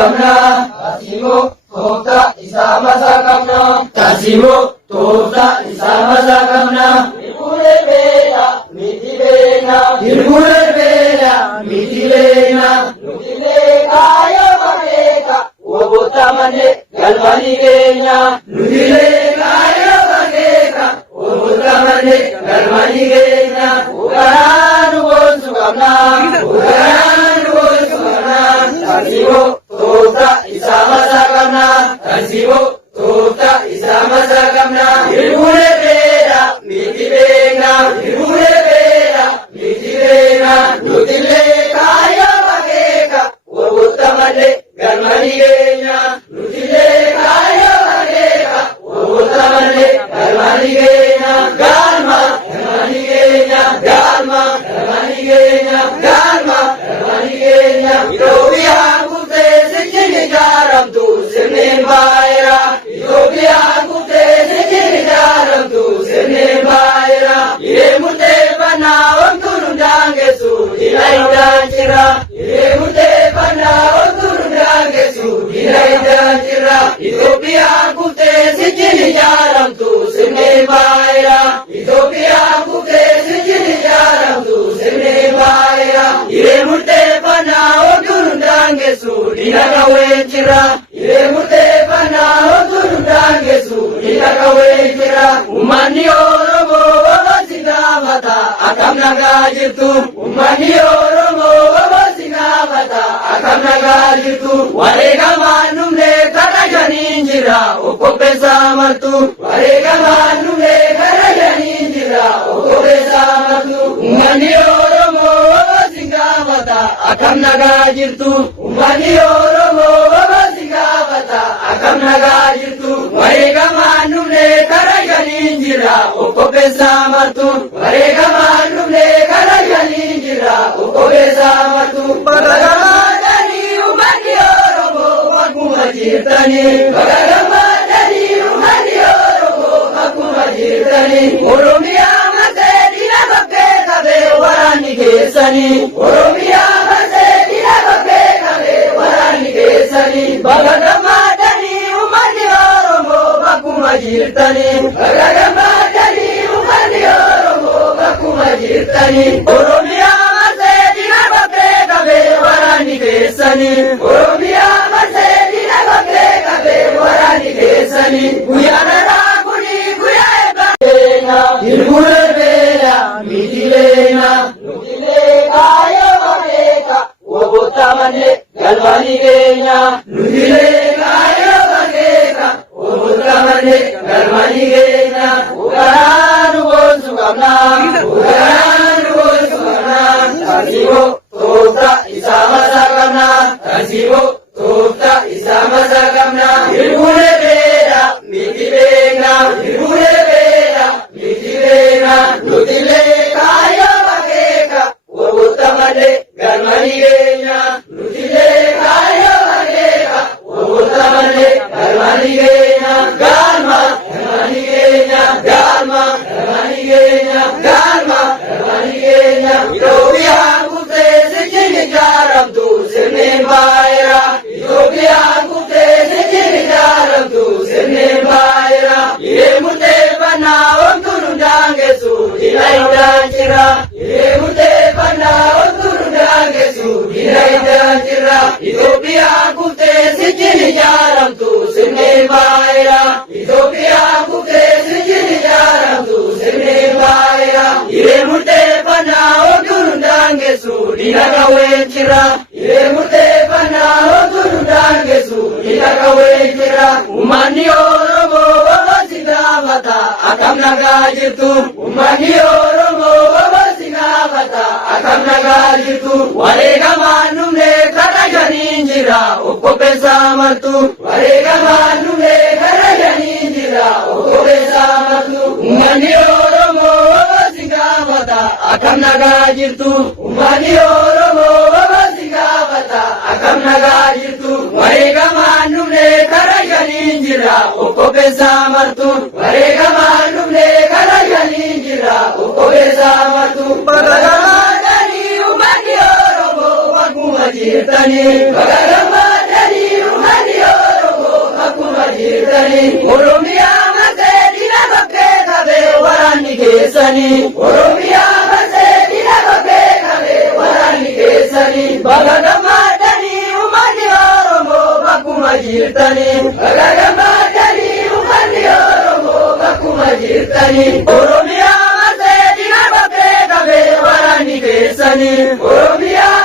Kasimo tooftaa isaa masaa qabna. Kasimo tooftaa isaa masaa qabna. Hirbulee beela miti beena. Hirbulee beela miti beena. Nutilee kaayoo bareeka woboota malee galmanii keenya. Nutilee kaayoo bareeka woboota malee galmanii keenya. Ugaraan goonsu qabna. Ugaraan goonsu qabna. Kasimo tooftaa isaa masaa qabna. Kasimo tooftaa isaa masaa qabna. Hirbulee beela miti beena. Hirbulee beela miti beena. Nutilee kaayoo bareeka woboota malee galmanii keenya. Nutilee kaayoo bareeka woboota malee galmanii keenya. Galma galmanii keenya. Galma galmanii keenya. Galma galmanii keenya. Itoophiyaan kuftee sichini jaaramtu sirneen baay'eera. Itoophiyaan kuftee sichini jaaramtu sirneen baay'eera. Iree murteeffannaa wantuun hundaan geessu dina hindaan jira. Iree murteeffannaa wantuun hundaan geessu dina hindaan jira. Itoophiyaan kuftee sichini jaaramtu sirneen baay'eera. Itoophiyaan kuftee sichini jaaramtu sirneen baay'eera. Iree murteeffannaa wantuun hundaan geessu dina qawween jira. Iree murteeffannaa wantuun hundaan geessu dina qawween jira. Uummanni Oromoo obasi gaafata akkam nagaa jirtu. Uummanni Oromoo obasi gaafata akkam nagaa jirtu. Wareegamaan dhumne kadhajaniin jira okkopheessaa martu. Wareegamaan dhumne kadhajaniin jira okkopheessaa martu. Uummanni Oromoo obasi gaafata akkam nagaa jirtu. Uummanni Oromoo obasi gaafata akkam nagaa jirtu. Wareegamaan dhumne kadhajaniin jira okkopheessaa martu. Wareegamaan dhumne kadhajaniin jira okkopheessaa martu. Bagagamaadhanii uummanni Oromoo akkuma jirtanii. Bagagamaadhanii uummanni Oromoo akkuma jirtanii. Oromiyaa marsee dina bakkee qabee waraanni keessanii. Oromiyaa marsee dina bakkee qabee waraanni keessanii. Bagagamaadhanii uummanni Oromoo akkuma jirtanii. Bagagamaadhanii uummanni Oromoo akkuma jirtanii. Oromiyaa marsee dina bakkee qabee waraanni keessanii. Oromiyaa marsee dina bakkee qabee waraanni keessanii. Guyyaan irraa kuni guyyaa eebbaa keenya. Hirbulee beela miti beena. Nutilee kaayoo bareeka woboota malee galmanii keenya. Nutilee kaayoo bareeka woboota malee galmanii keenya. Ugaraan goonsu qabna. Ugaraan goonsu qabna. Kasimo tooftaa isaa masaa qabna. Kasimo tooftaa isaa masaa qabna. Hirbulee beela miti beena. Hirbulee beela miti beena. Nutilee kaayoo bareeka woboota malee galmanii keenya. Nutilee kaayoo bareeka woboota malee galmanii keenya. Galma galmanii keenya. Galma galmanii keenya. Galma galmanii keenya. Itoophiyaan kuftee sichini jaaramtu sirneen baay'eera. Itoophiyaan kuftee sichini jaaramtu sirneen baay'eera. Iree murteeffannaa wantuun hundaan geessu dina hindaan jira. Iree murteeffannaa wantuun hundaan geessu dina hindaan jira. Itoophiyaan kuftee sichini jaaramtu sirneen baay'eera. Itoophiyaan kuftee sichini jaaramtu sirneen baay'eera. Iree murteeffannaa wantuun hundaan geessu dina qawween jira. Iree murteeffannaa wantuun hundaan geessu dina qawween jira. Uummanni Oromoo obasi gaafata akkam nagaa jirtu. Uummanni Oromoo obasi gaafata akkam nagaa jirtu. Wareegamaan dhumne kadhajaniin jira okkopheessaa martu. Wareegamaan dhumne kadhajaniin jira okkopheessaa martu. Uummanni Oromoo obasi gaafata akkam nagaa jirtu. Uummanni Oromoo obasi gaafata akkam nagaa jirtu. Wareegamaan dhumne kadhajaniin jira okkopheessaa martu. Wareegamaan dhumne kadhajaniin jira okkopheessaa martu. Bagagamaadhanii uummanni Oromoo akkuma jirtanii. Bagagamaadhanii keessanii Oromiyaa marsee diina bakkee qabee waraanni keessanii baga gammadanii uummanni Oromoo bakkuma jirtanii baga gammadanii uummanni Oromoo bakkuma jirtanii Oromiyaa marsee diina bakkee qabee waraanni keessanii Oromiyaa